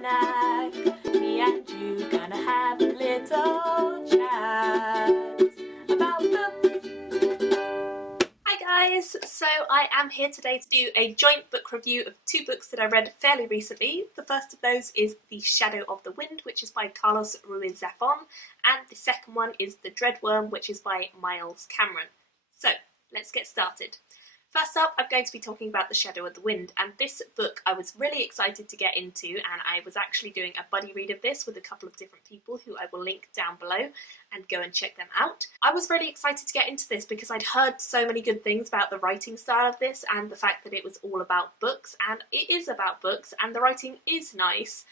snack. Me and you gonna have a little chat about books. Hi guys, so I am here today to do a joint book review of two books that I read fairly recently. The first of those is The Shadow of the Wind, which is by Carlos Ruiz Zafón, and the second one is The Wyrm, which is by Miles Cameron. So, let's get started. First up, I'm going to be talking about The Shadow of the Wind, and this book I was really excited to get into, and I was actually doing a buddy read of this with a couple of different people who I will link down below and go and check them out. I was really excited to get into this because I'd heard so many good things about the writing style of this and the fact that it was all about books, and it is about books, and the writing is nice.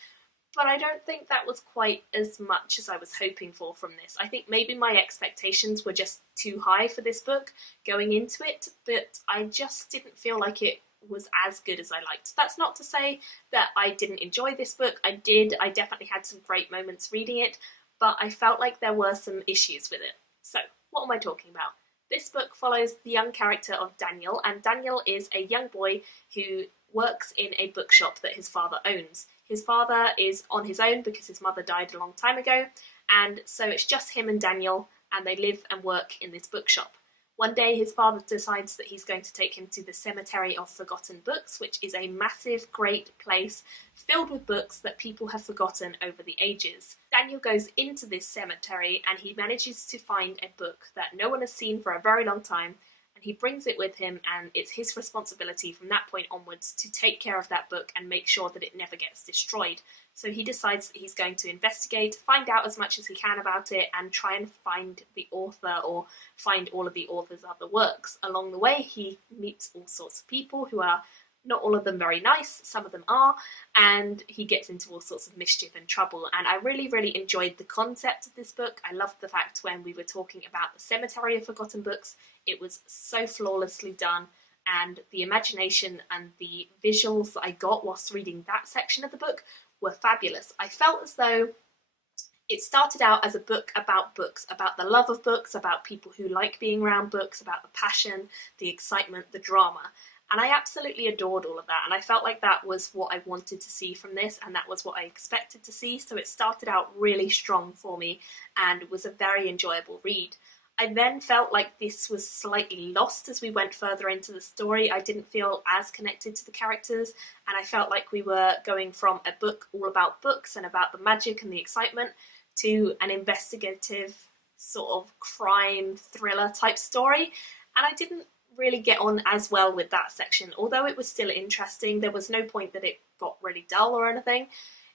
But I don't think that was quite as much as I was hoping for from this. I think maybe my expectations were just too high for this book going into it, but I just didn't feel like it was as good as I liked. That's not to say that I didn't enjoy this book. I did. I definitely had some great moments reading it, but I felt like there were some issues with it. So, what am I talking about? This book follows the young character of Daniel, and Daniel is a young boy who works in a bookshop that his father owns. His father is on his own because his mother died a long time ago, and so it's just him and Daniel, and they live and work in this bookshop. One day his father decides that he's going to take him to the Cemetery of Forgotten Books, which is a massive, great place filled with books that people have forgotten over the ages. Daniel goes into this cemetery and he manages to find a book that no one has seen for a very long time, and he brings it with him, and it's his responsibility from that point onwards to take care of that book and make sure that it never gets destroyed. So he decides that he's going to investigate, find out as much as he can about it, and try and find the author or find all of the author's other works. Along the way, he meets all sorts of people who are not all of them very nice, some of them are, and he gets into all sorts of mischief and trouble. And I really, really enjoyed the concept of this book. I loved the fact when we were talking about the Cemetery of Forgotten Books, it was so flawlessly done, and the imagination and the visuals that I got whilst reading that section of the book were fabulous. I felt as though it started out as a book, about the love of books, about people who like being around books, about the passion, the excitement, the drama. And I absolutely adored all of that, and I felt like that was what I wanted to see from this, and that was what I expected to see, so it started out really strong for me and was a very enjoyable read. I then felt like this was slightly lost as we went further into the story. I didn't feel as connected to the characters, and I felt like we were going from a book all about books and about the magic and the excitement to an investigative sort of crime thriller type story, and I didn't really get on as well with that section. Although it was still interesting, there was no point that it got really dull or anything.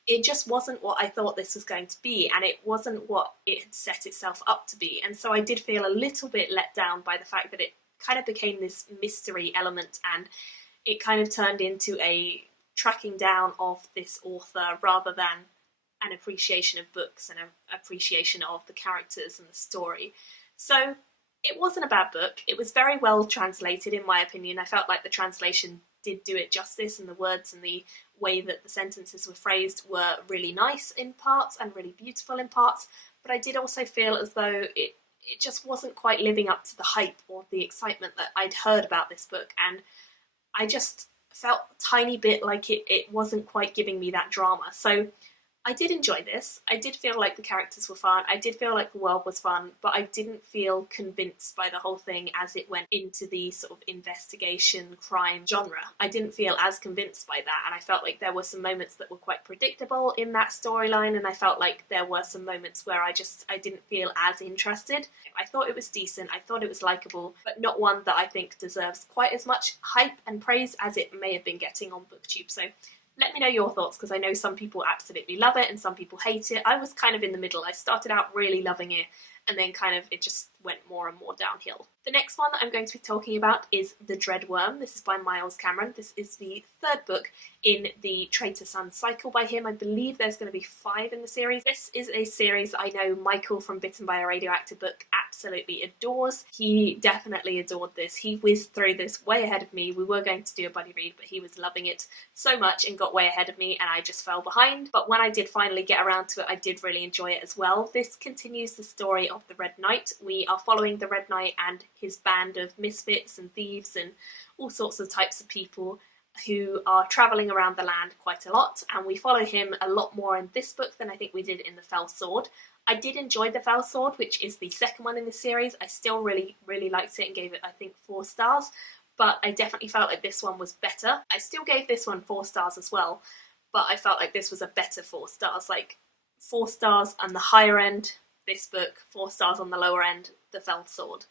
It just wasn't what I thought this was going to be, and it wasn't what it had set itself up to be. And so I did feel a little bit let down by the fact that it kind of became this mystery element, and it kind of turned into a tracking down of this author rather than an appreciation of books and an appreciation of the characters and the story. So it wasn't a bad book. It was very well translated, in my opinion. I felt like the translation did do it justice, and the words and the way that the sentences were phrased were really nice in parts and really beautiful in parts, but I did also feel as though it just wasn't quite living up to the hype or the excitement that I'd heard about this book, and I just felt a tiny bit like it wasn't quite giving me that drama. So I did enjoy this. I did feel like the characters were fun. I did feel like the world was fun, but I didn't feel convinced by the whole thing as it went into the sort of investigation crime genre. I didn't feel as convinced by that, and I felt like there were some moments that were quite predictable in that storyline, and I felt like there were some moments where I didn't feel as interested. I thought it was decent, I thought it was likeable, but not one that I think deserves quite as much hype and praise as it may have been getting on BookTube. So let me know your thoughts, because I know some people absolutely love it and some people hate it. I was kind of in the middle. I started out really loving it, and then kind of it just went more and more downhill. The next one that I'm going to be talking about is The Wyrm. This is by Miles Cameron. This is the third book in the Traitor Son cycle by him. I believe there's going to be 5 in the series. This is a series I know Michael from Bitten by a Radioactive Book absolutely adores. He definitely adored this. He whizzed through this way ahead of me. We were going to do a buddy read, but he was loving it so much and got way ahead of me, and I just fell behind. But when I did finally get around to it, I did really enjoy it as well. This continues the story of the Red Knight. We are following the Red Knight and his band of misfits and thieves and all sorts of types of people, who are travelling around the land quite a lot, and we follow him a lot more in this book than I think we did in The Fell Sword. I did enjoy The Fell Sword, which is the second one in this series. I still really liked it and gave it, I think, 4 stars, but I definitely felt like this one was better. I still gave this one 4 stars as well, but I felt like this was a better 4 stars, like 4 stars on the higher end, this book, 4 stars on the lower end, The Fell Sword.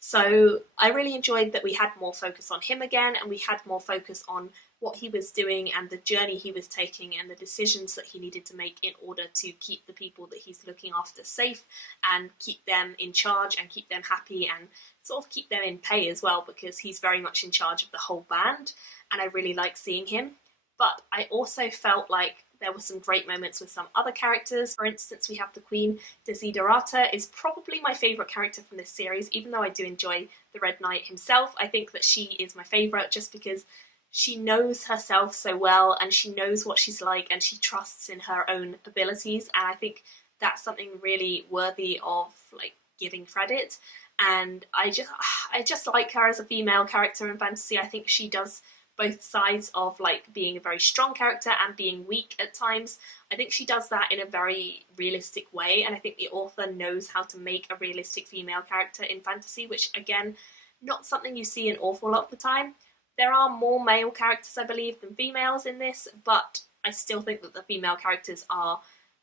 So I really enjoyed that we had more focus on him again, and we had more focus on what he was doing and the journey he was taking and the decisions that he needed to make in order to keep the people that he's looking after safe and keep them in charge and keep them happy and sort of keep them in pay as well, because he's very much in charge of the whole band, and I really like seeing him. But I also felt like there were some great moments with some other characters. For instance, we have the Queen. Desiderata is probably my favourite character from this series, even though I do enjoy the Red Knight himself. I think that she is my favourite just because she knows herself so well and she knows what she's like and she trusts in her own abilities, and I think that's something really worthy of like giving credit. And I just like her as a female character in fantasy. I think she does both sides of like being a very strong character and being weak at times. I think she does that in a very realistic way, and I think the author knows how to make a realistic female character in fantasy, which again, not something you see an awful lot of the time. There are more male characters, I believe, than females in this, but I still think that the female characters are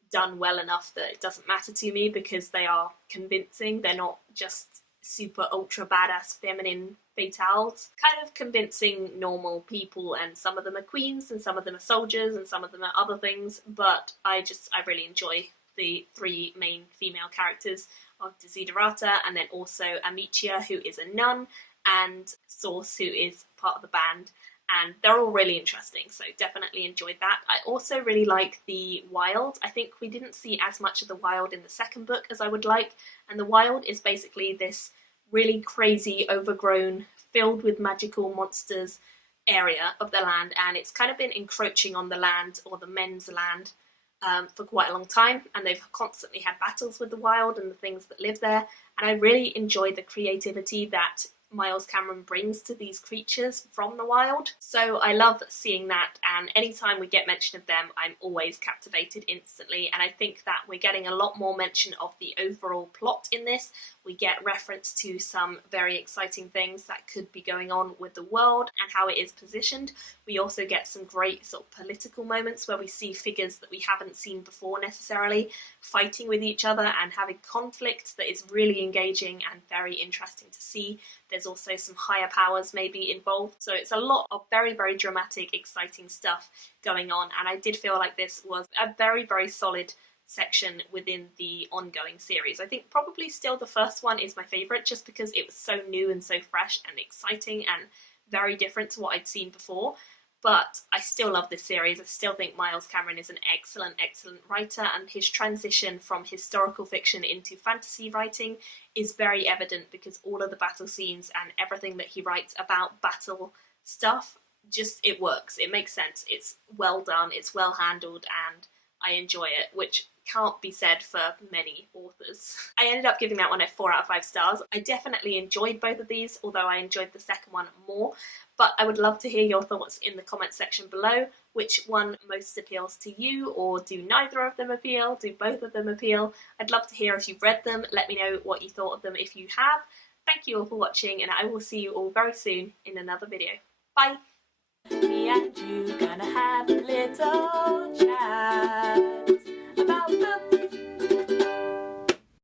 done well enough that it doesn't matter to me because they are convincing. They're not just super ultra badass feminine fatales, kind of convincing normal people, and some of them are queens and some of them are soldiers and some of them are other things, but I really enjoy the 3 main female characters of Desiderata, and then also Amicia, who is a nun, and Source, who is part of the band, and they're all really interesting, so definitely enjoyed that. I also really like the Wild. I think we didn't see as much of the Wild in the second book as I would like, and the Wild is basically this really crazy, overgrown, filled with magical monsters area of the land, and it's kind of been encroaching on the land, or the men's land, for quite a long time, and they've constantly had battles with the Wild and the things that live there, and I really enjoy the creativity that Miles Cameron brings to these creatures from the Wild. So I love seeing that, and anytime we get mention of them, I'm always captivated instantly, and I think that we're getting a lot more mention of the overall plot in this. We get reference to some very exciting things that could be going on with the world and how it is positioned. We also get some great sort of political moments where we see figures that we haven't seen before necessarily fighting with each other and having conflict that is really engaging and very interesting to see. There's also some higher powers maybe involved, so it's a lot of very dramatic, exciting stuff going on, and I did feel like this was a very solid section within the ongoing series. I think probably still the first one is my favourite, just because it was so new and so fresh and exciting and very different to what I'd seen before. But I still love this series. I still think Miles Cameron is an excellent writer, and his transition from historical fiction into fantasy writing is very evident because all of the battle scenes and everything that he writes about battle stuff, it works. It makes sense. It's well done, it's well handled, and I enjoy it, which can't be said for many authors. I ended up giving that one a 4 out of 5 stars. I definitely enjoyed both of these, although I enjoyed the second one more, but I would love to hear your thoughts in the comments section below. Which one most appeals to you, or do neither of them appeal? Do both of them appeal? I'd love to hear if you've read them. Let me know what you thought of them if you have. Thank you all for watching, and I will see you all very soon in another video. Bye! Me and you gonna have a little